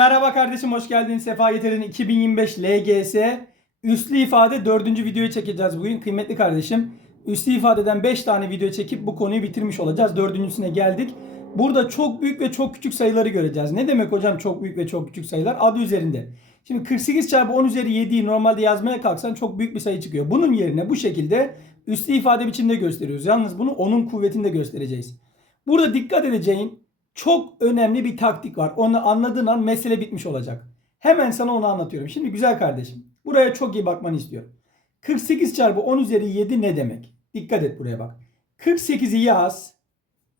merhaba kardeşim hoş geldin. Sefa getirdin 2025 LGS üslü ifade 4. videoyu çekeceğiz bugün kıymetli kardeşim. Üslü ifadeden 5 tane video çekip bu konuyu bitirmiş olacağız. Dördüncüsüne geldik. Burada çok büyük ve çok küçük sayıları göreceğiz. Ne demek hocam çok büyük ve çok küçük sayılar? Adı üzerinde. Şimdi 48 çarpı 10 üzeri 7'yi normalde yazmaya kalksan çok büyük bir sayı çıkıyor. Bunun yerine bu şekilde üslü ifade biçiminde gösteriyoruz. Yalnız bunu onun kuvvetinde göstereceğiz. Burada dikkat edeceğin çok önemli bir taktik var. Onu anladığın an mesele bitmiş olacak. Hemen sana onu anlatıyorum. Şimdi güzel kardeşim. Buraya çok iyi bakmanı istiyorum. 48 çarpı 10 üzeri 7 ne demek? Dikkat et buraya bak. 48'i yaz.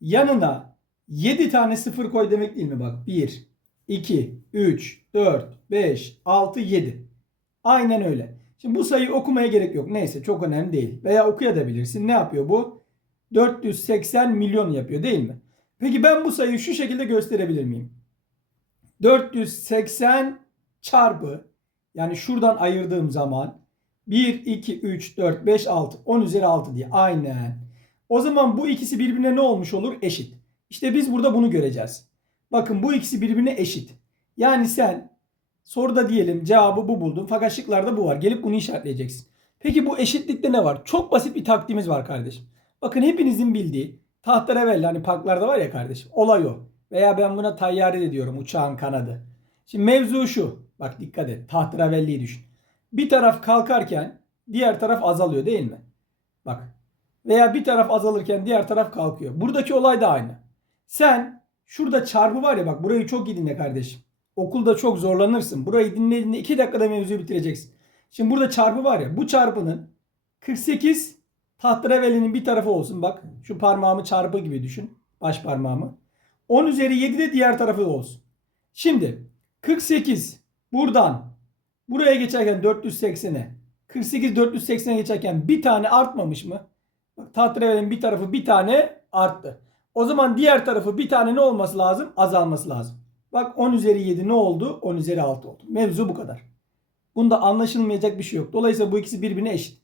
Yanına 7 tane sıfır koy demek değil mi? Bak 1, 2, 3, 4, 5, 6, 7. Aynen öyle. Şimdi bu sayıyı okumaya gerek yok. Neyse çok önemli değil. Veya okuyabilirsin. Ne yapıyor bu? 480 milyon yapıyor değil mi? Peki ben bu sayıyı şu şekilde gösterebilir miyim? 480 çarpı yani şuradan ayırdığım zaman 1, 2, 3, 4, 5, 6, 10 üzeri 6 diye. Aynen. O zaman bu ikisi birbirine ne olmuş olur? Eşit. İşte biz burada bunu göreceğiz. Bakın bu ikisi birbirine eşit. Yani sen soruda diyelim cevabı bu buldun fakat şıklarda bu var. Gelip bunu işaretleyeceksin. Peki bu eşitlikte ne var? Çok basit bir taktiğimiz var kardeşim. Bakın hepinizin bildiği tahterevalli hani parklarda var ya kardeşim. Olay o. Veya ben buna tayyare de diyorum uçağın kanadı. Şimdi mevzu şu. Bak dikkat et. Tahterevalliyi düşün. Bir taraf kalkarken diğer taraf azalıyor değil mi? Bak. Veya bir taraf azalırken diğer taraf kalkıyor. Buradaki olay da aynı. Sen şurada çarpı var ya bak burayı çok iyi dinle kardeşim. Okulda çok zorlanırsın. Burayı dinlediğinde 2 dakikada mevzuyu bitireceksin. Şimdi burada çarpı var ya bu çarpının 48 tahterevalinin bir tarafı olsun bak. Şu parmağımı çarpı gibi düşün. Baş parmağımı. 10 üzeri 7 de diğer tarafı olsun. Şimdi 48 buradan buraya geçerken 480'e 48 480'e geçerken bir tane artmamış mı? Bak bir tarafı bir tane arttı. O zaman diğer tarafı bir tane ne olması lazım? Azalması lazım. Bak 10 üzeri 7 ne oldu? 10 üzeri 6 oldu. Mevzu bu kadar. Bunda anlaşılmayacak bir şey yok. Dolayısıyla bu ikisi birbirine eşit.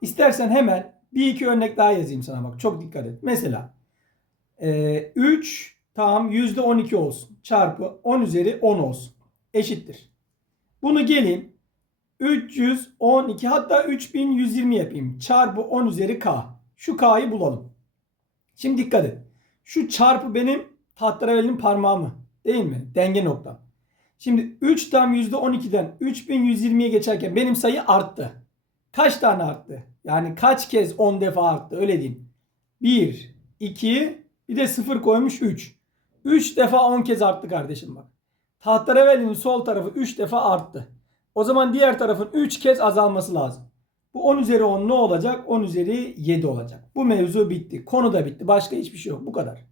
İstersen hemen bir iki örnek daha yazayım sana bak. Çok dikkat et. Mesela e, 3 tam %12 olsun. Çarpı 10 üzeri 10 olsun. Eşittir. Bunu geleyim 312 hatta 3120 yapayım. Çarpı 10 üzeri k. Şu k'yı bulalım. Şimdi dikkat et. Şu çarpı benim tahterevalinin parmağı mı? Değil mi? Denge noktam. Şimdi 3 tam %12'den 3120'ye geçerken benim sayı arttı. Kaç tane arttı? Yani kaç kez 10 defa arttı öyle diyeyim. 1, 2, bir de 0 koymuş 3. 3 defa 10 kez arttı kardeşim bak. Tahterevalinin sol tarafı 3 defa arttı. O zaman diğer tarafın 3 kez azalması lazım. Bu 10 üzeri 10 ne olacak? 10 üzeri 7 olacak. Bu mevzu bitti. Konu da bitti. Başka hiçbir şey yok. Bu kadar.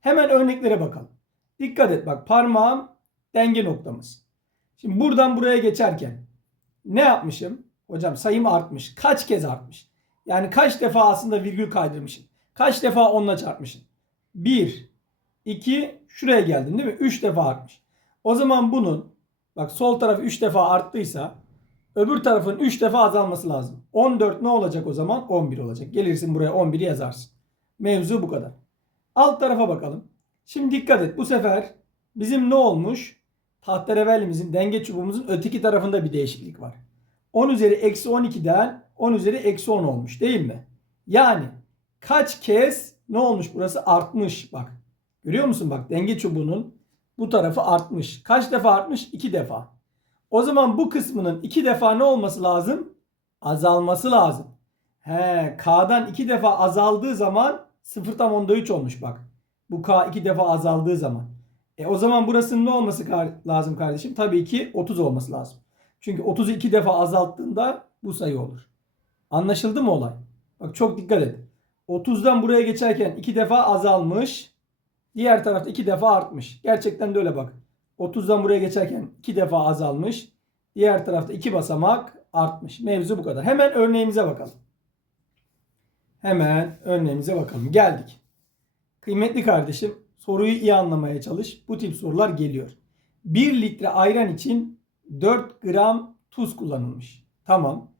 Hemen örneklere bakalım. Dikkat et bak parmağım denge noktamız. Şimdi buradan buraya geçerken ne yapmışım? Hocam sayım artmış. Kaç kez artmış? Yani kaç defa aslında virgül kaydırmışım? Kaç defa onunla çarpmışım? 1, 2, şuraya geldin değil mi? 3 defa artmış. O zaman bunun bak sol tarafı 3 defa arttıysa öbür tarafın 3 defa azalması lazım. 14 ne olacak o zaman? 11 olacak. Gelirsin buraya 11'i yazarsın. Mevzu bu kadar. Alt tarafa bakalım. Şimdi dikkat et. Bu sefer bizim ne olmuş? Tahterevallimizin, denge çubuğumuzun öteki tarafında bir değişiklik var. 10 üzeri eksi 12'den 10 üzeri eksi 10 olmuş değil mi? Yani kaç kez ne olmuş burası artmış bak. Görüyor musun bak denge çubuğunun bu tarafı artmış. Kaç defa artmış? 2 defa. O zaman bu kısmının 2 defa ne olması lazım? Azalması lazım. He, K'dan 2 defa azaldığı zaman 0 tam onda 3 olmuş bak. Bu K 2 defa azaldığı zaman. E o zaman burasının ne olması lazım kardeşim? Tabii ki 30 olması lazım. Çünkü 30'u 2 defa azalttığında bu sayı olur. Anlaşıldı mı olay? Bak çok dikkat et. 30'dan buraya geçerken 2 defa azalmış. Diğer tarafta 2 defa artmış. Gerçekten de öyle bak. 30'dan buraya geçerken 2 defa azalmış. Diğer tarafta 2 basamak artmış. Mevzu bu kadar. Hemen örneğimize bakalım. Hemen örneğimize bakalım. Geldik. Kıymetli kardeşim soruyu iyi anlamaya çalış. Bu tip sorular geliyor. 1 litre ayran için 4 gram tuz kullanılmış. Tamam.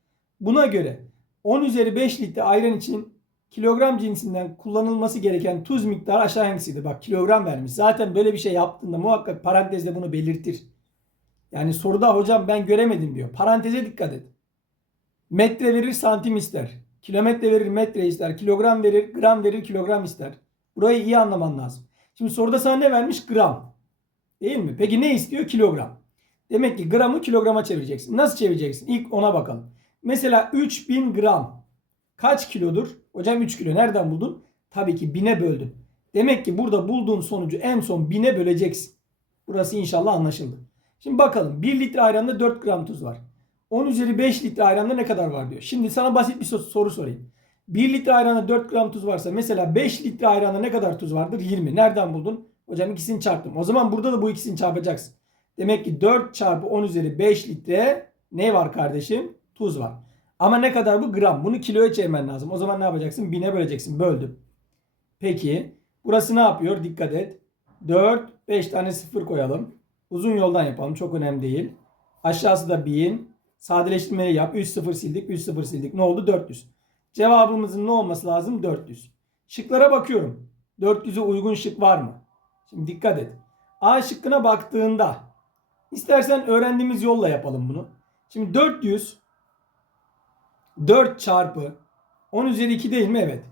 Buna göre 10 üzeri 5 litre ayran için kilogram cinsinden kullanılması gereken tuz miktarı aşağı hangisidir? Bak kilogram vermiş. Zaten böyle bir şey yaptığında muhakkak parantezde bunu belirtir. Yani soruda hocam ben göremedim diyor. Paranteze dikkat et. Metre verir santim ister. Kilometre verir metre ister. Kilogram verir gram verir kilogram ister. Burayı iyi anlaman lazım. Şimdi soruda sana ne vermiş? Gram. Değil mi? Peki ne istiyor? Kilogram. Demek ki gramı kilograma çevireceksin. Nasıl çevireceksin? İlk ona bakalım. Mesela 3000 gram kaç kilodur? Hocam 3 kilo. Nereden buldun? Tabii ki bine böldün. Demek ki burada bulduğun sonucu en son bine böleceksin. Burası inşallah anlaşıldı. Şimdi bakalım 1 litre ayranda 4 gram tuz var. 10 üzeri 5 litre ayranda ne kadar var diyor. Şimdi sana basit bir sor- soru sorayım. 1 litre ayranda 4 gram tuz varsa mesela 5 litre ayranda ne kadar tuz vardır? 20. Nereden buldun? Hocam ikisini çarptım. O zaman burada da bu ikisini çarpacaksın. Demek ki 4 çarpı 10 üzeri 5 litre ne var kardeşim? Tuz var. Ama ne kadar bu? Gram. Bunu kiloya çevirmen lazım. O zaman ne yapacaksın? Bine böleceksin. Böldüm. Peki. Burası ne yapıyor? Dikkat et. 4, 5 tane sıfır koyalım. Uzun yoldan yapalım. Çok önemli değil. Aşağısı da 1000. Sadeleştirmeyi yap. 3 sıfır sildik. 3 sıfır sildik. Ne oldu? 400. Cevabımızın ne olması lazım? 400. Şıklara bakıyorum. 400'e uygun şık var mı? Şimdi dikkat et. A şıkkına baktığında istersen öğrendiğimiz yolla yapalım bunu. Şimdi 400 4 çarpı 10 üzeri 2 değil mi? Evet.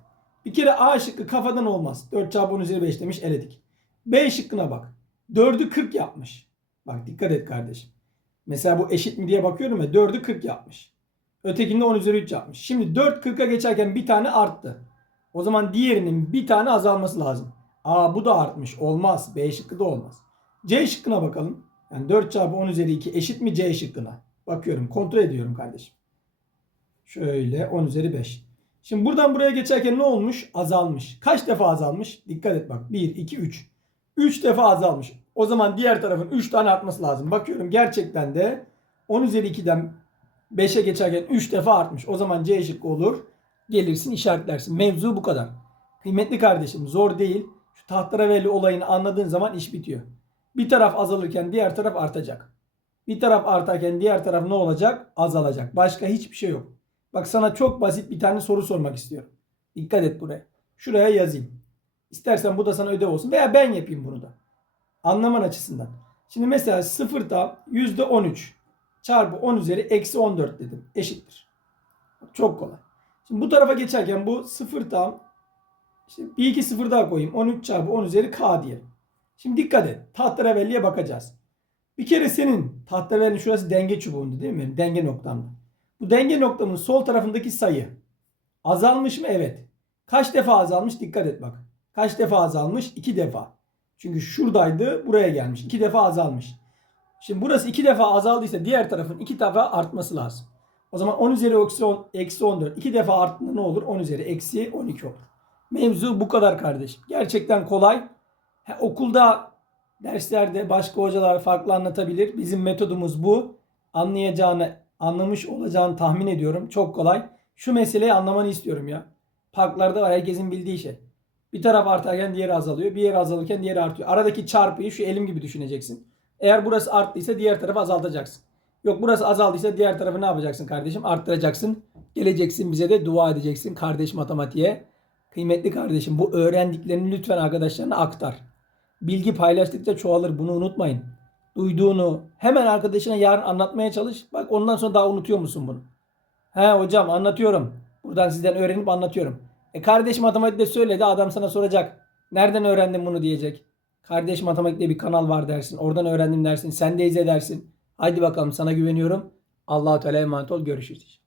Bir kere A şıkkı kafadan olmaz. 4 çarpı 10 üzeri 5 demiş eledik. B şıkkına bak. 4'ü 40 yapmış. Bak dikkat et kardeşim. Mesela bu eşit mi diye bakıyorum ya 4'ü 40 yapmış. Ötekinde 10 üzeri 3 yapmış. Şimdi 4 40'a geçerken bir tane arttı. O zaman diğerinin bir tane azalması lazım. Aa bu da artmış. Olmaz. B şıkkı da olmaz. C şıkkına bakalım. Yani 4 çarpı 10 üzeri 2 eşit mi C şıkkına? Bakıyorum. Kontrol ediyorum kardeşim. Şöyle 10 üzeri 5. Şimdi buradan buraya geçerken ne olmuş? Azalmış. Kaç defa azalmış? Dikkat et bak. 1, 2, 3. 3 defa azalmış. O zaman diğer tarafın 3 tane artması lazım. Bakıyorum gerçekten de 10 üzeri 2'den 5'e geçerken 3 defa artmış. O zaman C şıkkı olur. Gelirsin işaretlersin. Mevzu bu kadar. Kıymetli kardeşim zor değil. Şu tahterevalli olayını anladığın zaman iş bitiyor. Bir taraf azalırken diğer taraf artacak. Bir taraf artarken diğer taraf ne olacak? Azalacak. Başka hiçbir şey yok. Bak sana çok basit bir tane soru sormak istiyorum. Dikkat et buraya. Şuraya yazayım. İstersen bu da sana ödev olsun veya ben yapayım bunu da. Anlaman açısından. Şimdi mesela sıfırda %13 çarpı 10 üzeri eksi 14 dedim. Eşittir. Çok kolay. Şimdi bu tarafa geçerken bu sıfır tam işte bir iki sıfır daha koyayım. 13 çarpı 10 üzeri k diyelim. Şimdi dikkat et. Tahterevalliye bakacağız. Bir kere senin tahterevalli şurası denge çubuğunda değil mi? Denge noktamda. Bu denge noktamın sol tarafındaki sayı azalmış mı? Evet. Kaç defa azalmış? Dikkat et bak. Kaç defa azalmış? İki defa. Çünkü şuradaydı buraya gelmiş. İki defa azalmış. Şimdi burası iki defa azaldıysa diğer tarafın iki defa artması lazım. O zaman 10 üzeri eksi 10, eksi 14. iki defa arttığında ne olur? 10 üzeri eksi 12 olur. Mevzu bu kadar kardeşim. Gerçekten kolay. Okulda derslerde başka hocalar farklı anlatabilir. Bizim metodumuz bu. Anlayacağını, anlamış olacağını tahmin ediyorum. Çok kolay. Şu meseleyi anlamanı istiyorum ya. Parklarda var herkesin bildiği şey. Bir taraf artarken diğeri azalıyor. Bir yer azalırken diğeri artıyor. Aradaki çarpıyı şu elim gibi düşüneceksin. Eğer burası arttıysa diğer tarafı azaltacaksın. Yok burası azaldıysa diğer tarafı ne yapacaksın kardeşim? Arttıracaksın. Geleceksin bize de dua edeceksin kardeş matematiğe. Kıymetli kardeşim bu öğrendiklerini lütfen arkadaşlarına aktar. Bilgi paylaştıkça çoğalır bunu unutmayın. Duyduğunu hemen arkadaşına yarın anlatmaya çalış. Bak ondan sonra daha unutuyor musun bunu? He hocam anlatıyorum. Buradan sizden öğrenip anlatıyorum. E kardeş matematikte söyledi adam sana soracak. Nereden öğrendin bunu diyecek. Kardeş matematikte bir kanal var dersin. Oradan öğrendim dersin. Sen de izle dersin. Haydi bakalım sana güveniyorum. Allah-u Teala emanet ol. Görüşürüz.